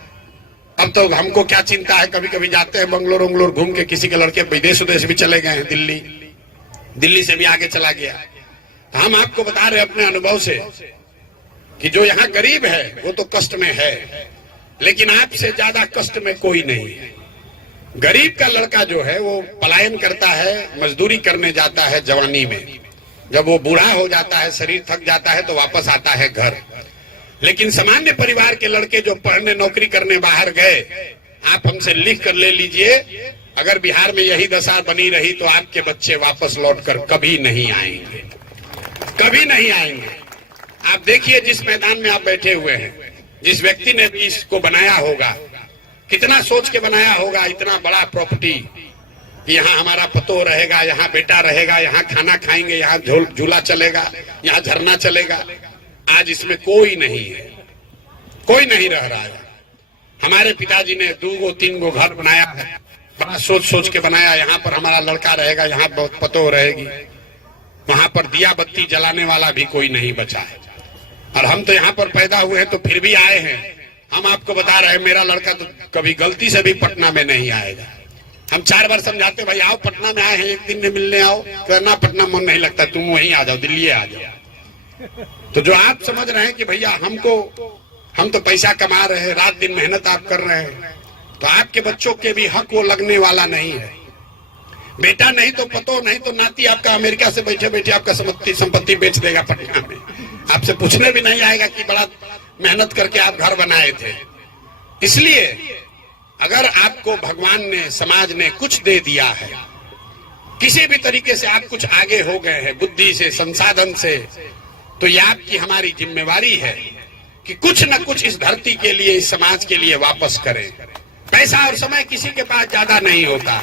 अब तो हमको क्या चिंता है। कभी कभी जाते हैं बंगलोर वंगलोर घूम के, किसी के लड़के विदेश उदेश भी चले गए हैं, दिल्ली से भी आगे चला गया। हम आपको बता रहे अपने अनुभव से कि जो यहाँ गरीब है वो तो कष्ट में है, लेकिन आपसे ज्यादा कष्ट में कोई नहीं है। गरीब का लड़का जो है वो पलायन करता है, मजदूरी करने जाता है जवानी में, जब वो बूढ़ा हो जाता है, शरीर थक जाता है तो वापस आता है घर। लेकिन सामान्य परिवार के लड़के जो पढ़ने नौकरी करने बाहर गए, आप हमसे लिख कर ले लीजिए, अगर बिहार में यही दशा बनी रही तो आपके बच्चे वापस लौटकर कभी नहीं आएंगे, कभी नहीं आएंगे। आप देखिए जिस मैदान में आप बैठे हुए हैं, जिस व्यक्ति ने भी इसको बनाया होगा, कितना सोच के बनाया होगा, इतना बड़ा प्रॉपर्टी, यहाँ हमारा पतो रहेगा, यहाँ बेटा रहेगा, यहाँ खाना खाएंगे, यहाँ झूला चलेगा, यहाँ झरना चलेगा। आज इसमें कोई नहीं है, कोई नहीं रह रहा है। हमारे पिताजी ने 2-3 घर बनाया है, बड़ा सोच सोच के बनाया, यहाँ पर हमारा लड़का रहेगा, यहाँ बहुत पतो रहेगी। वहां पर दिया बत्ती जलाने वाला भी कोई नहीं बचा है। और हम तो यहाँ पर पैदा हुए हैं तो फिर भी आए हैं, हम आपको बता रहे हैं, मेरा लड़का तो कभी गलती से भी पटना में नहीं आएगा। हम 4 बार समझाते भाई आओ पटना में आए हैं, एक दिन में मिलने आओ, कहना पटना मन नहीं लगता, तुम वहीं आ जाओ, दिल्ली आ जाओ। तो जो आप समझ रहे हैं कि भैया हम तो पैसा कमा रहे हैं, रात दिन मेहनत आप कर रहे हैं, तो आपके बच्चों के भी हक वो लगने वाला नहीं है। बेटा नहीं तो पतो नहीं तो नाती आपका अमेरिका से बैठे बैठे आपका संपत्ति बेच देगा पटना में, आपसे पूछने भी नहीं आएगा कि बड़ा मेहनत करके आप घर बनाए थे। इसलिए अगर आपको भगवान ने, समाज ने कुछ दे दिया है, किसी भी तरीके से आप कुछ आगे हो गए हैं बुद्धि से, संसाधन से, तो ये आपकी हमारी जिम्मेवारी है कि कुछ न कुछ इस धरती के लिए, इस समाज के लिए वापस करें। पैसा और समय किसी के पास ज्यादा नहीं होता।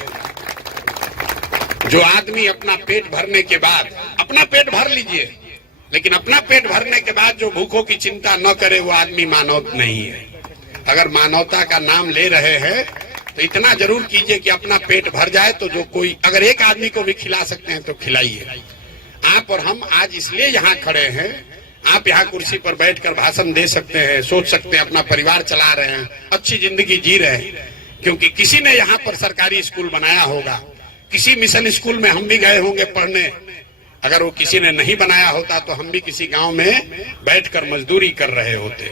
जो आदमी अपना पेट भरने के बाद, अपना पेट भर लीजिए, लेकिन अपना पेट भरने के बाद जो भूखों की चिंता न करे वो आदमी मानव नहीं है। अगर मानवता का नाम ले रहे हैं तो इतना जरूर कीजिए कि अपना पेट भर जाए, तो जो कोई अगर एक आदमी को भी खिला सकते हैं तो खिलाइए। आप और हम आज इसलिए यहाँ खड़े हैं, आप यहाँ कुर्सी पर बैठकर भाषण दे सकते हैं, सोच सकते हैं, अपना परिवार चला रहे हैं, अच्छी जिंदगी जी रहे हैं, क्योंकि किसी ने यहाँ पर सरकारी स्कूल बनाया होगा, किसी मिशन स्कूल में हम भी गए होंगे पढ़ने। अगर वो किसी ने नहीं बनाया होता तो हम भी किसी गांव में बैठकर मजदूरी कर रहे होते।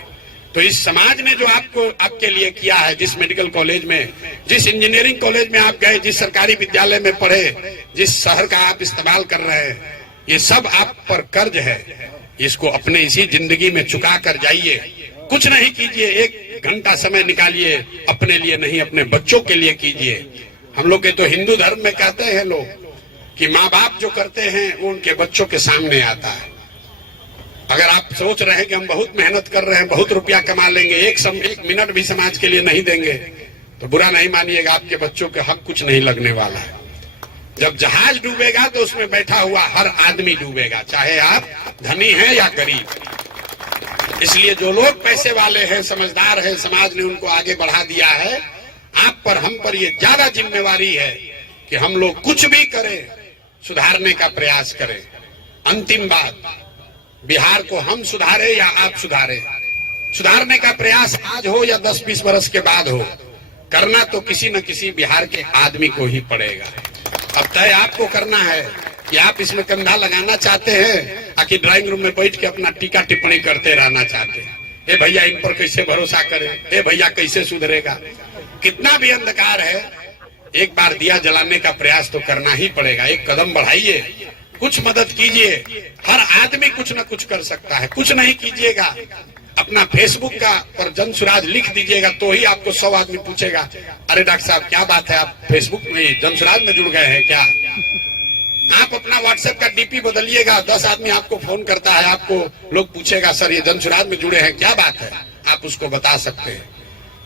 तो इस समाज ने जो आपके लिए किया है, जिस मेडिकल कॉलेज में, जिस इंजीनियरिंग कॉलेज में आप गए, जिस सरकारी विद्यालय में पढ़े, जिस शहर का आप इस्तेमाल कर रहे हैं, ये सब आप पर कर्ज है। इसको अपने इसी जिंदगी में चुका कर जाइए। कुछ नहीं कीजिए, 1 घंटा समय निकालिए, अपने लिए नहीं अपने बच्चों के लिए कीजिए। हम लोग के तो हिंदू धर्म में कहते हैं लोग कि माँ बाप जो करते हैं वो उनके बच्चों के सामने आता है। अगर आप सोच रहे हैं कि हम बहुत मेहनत कर रहे हैं, बहुत रुपया कमा लेंगे, एक मिनट भी समाज के लिए नहीं देंगे, तो बुरा नहीं मानिएगा, आपके बच्चों के हक कुछ नहीं लगने वाला है। जब जहाज डूबेगा तो उसमें बैठा हुआ हर आदमी डूबेगा, चाहे आप धनी हैं या गरीब। इसलिए जो लोग पैसे वाले हैं, समझदार हैं, समाज ने उनको आगे बढ़ा दिया है। आप पर, हम पर ये ज्यादा जिम्मेवारी है कि हम लोग कुछ भी करें, सुधारने का प्रयास करें। अंतिम बात, बिहार को हम सुधारे या आप सुधारे, सुधारने का प्रयास आज हो या 10-20 वर्ष के बाद हो, करना तो किसी न किसी बिहार के आदमी को ही पड़ेगा। अब तय आपको करना है कि आप इसमें कंधा लगाना चाहते हैं, आखिर ड्राइंग रूम में बैठ के अपना टीका टिप्पणी करते रहना चाहते हैं। ए भैया इन पर कैसे भरोसा करें, ए भैया कैसे सुधरेगा। कितना भी अंधकार है, एक बार दिया जलाने का प्रयास तो करना ही पड़ेगा। एक कदम बढ़ाइए, कुछ मदद कीजिए। हर आदमी कुछ न कुछ कर सकता है। कुछ नहीं कीजिएगा, अपना फेसबुक का पर जन सुराज लिख दीजिएगा तो ही आपको 100 आदमी पूछेगा, अरे डॉक्टर साहब क्या बात है, आप फेसबुक में जन सुराज में जुड़ गए हैं क्या। आप अपना व्हाट्सएप का डीपी बदलिएगा, 10 आदमी आपको फोन करता है, आपको लोग पूछेगा सर ये जन सुराज में जुड़े हैं, क्या बात है, आप उसको बता सकते हैं।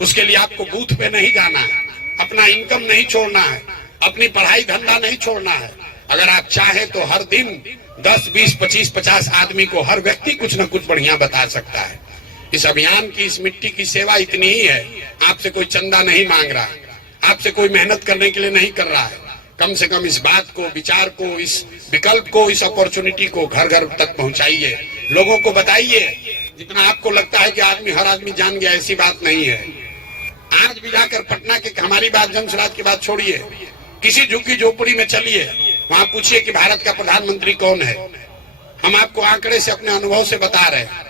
उसके लिए आपको बूथ पे नहीं जाना है, अपना इनकम नहीं छोड़ना है, अपनी पढ़ाई धंधा नहीं छोड़ना है। अगर आप चाहें तो हर दिन 10, 20, 25, 50 आदमी को हर व्यक्ति कुछ न कुछ बढ़िया बता सकता है। इस अभियान की, इस मिट्टी की सेवा इतनी ही है। आपसे कोई चंदा नहीं मांग रहा, आपसे कोई मेहनत करने के लिए नहीं कर रहा है। कम से कम इस बात को, विचार को, इस विकल्प को, इस अपॉर्चुनिटी को घर घर तक पहुंचाइए, लोगों को बताइए। जितना आपको लगता है कि हर आदमी जान गया, ऐसी बात नहीं है। आज भी जाकर पटना के, हमारी बात जन सुराज की बात छोड़िए, किसी झुग्गी झोपड़ी में चलिए, वहां पूछिए कि भारत का प्रधानमंत्री कौन है। हम आपको आंकड़े से, अपने अनुभव से बता रहे हैं।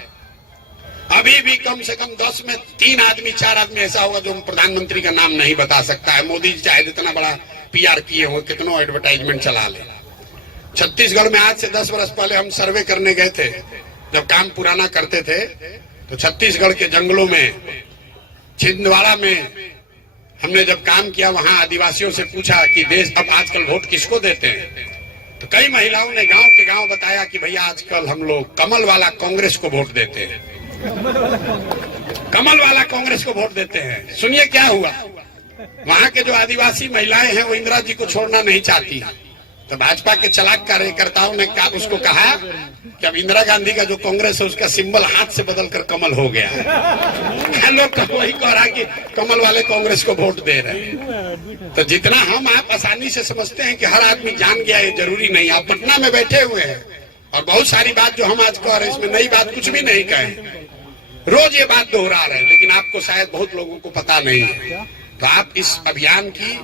अभी भी कम से कम 10 में 3 आदमी, 4 आदमी ऐसा होगा जो प्रधानमंत्री का नाम नहीं बता सकता है। मोदी जी चाहे जितना बड़ा PR किए हो, कितनों एडवर्टाइजमेंट चला ले। छत्तीसगढ़ में आज से 10 वर्ष पहले हम सर्वे करने गए थे, जब काम पुराना करते थे, तो छत्तीसगढ़ के जंगलों में, छिंदवाड़ा में हमने जब काम किया, वहां आदिवासियों से पूछा कि देश अब आजकल वोट किसको देते हैं, तो कई महिलाओं ने गांव के गांव बताया कि भैया आजकल हम लोग कमल वाला कांग्रेस को वोट देते हैं, कमल वाला कांग्रेस को वोट देते हैं। सुनिए क्या हुआ, वहां के जो आदिवासी महिलाएं हैं वो इंदिरा जी को छोड़ना नहीं चाहती। तो भाजपा के चालाक कार्यकर्ताओं ने उसको कहा कि अब इंदिरा गांधी का जो कांग्रेस है उसका सिंबल हाथ से बदलकर कमल हो गया है। लोग वही कह रहा कि कमल वाले कांग्रेस को वोट दे रहे हैं। तो जितना हम आप आसानी से समझते हैं कि हर आदमी जान गया, ये जरूरी नहीं। आप पटना में बैठे हुए हैं और बहुत सारी बात जो हम आज कह रहे हैं, इसमें नई बात कुछ भी नहीं कहे। रोज ये बात दोहरा रहे हैं, लेकिन आपको शायद बहुत लोगों को पता नहीं है। तो आप इस अभियान की,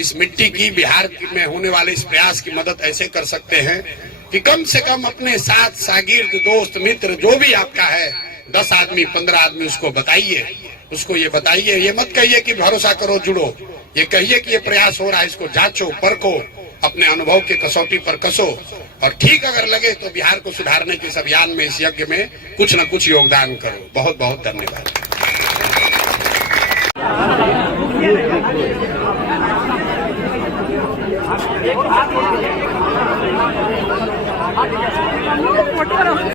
इस मिट्टी की, बिहार में होने वाले इस प्रयास की मदद ऐसे कर सकते हैं कि कम से कम अपने साथ शागिर्द, दोस्त, मित्र जो भी आपका है, 10 आदमी 15 आदमी, उसको बताइए, उसको ये बताइए। ये मत कहिए कि भरोसा करो जुड़ो, ये कहिए कि ये प्रयास हो रहा है, इसको जांचो, परखो, अपने अनुभव के कसौटी पर कसो, और ठीक अगर लगे तो बिहार को सुधारने के इस अभियान में, इस यज्ञ में कुछ न कुछ योगदान करो। बहुत बहुत धन्यवाद।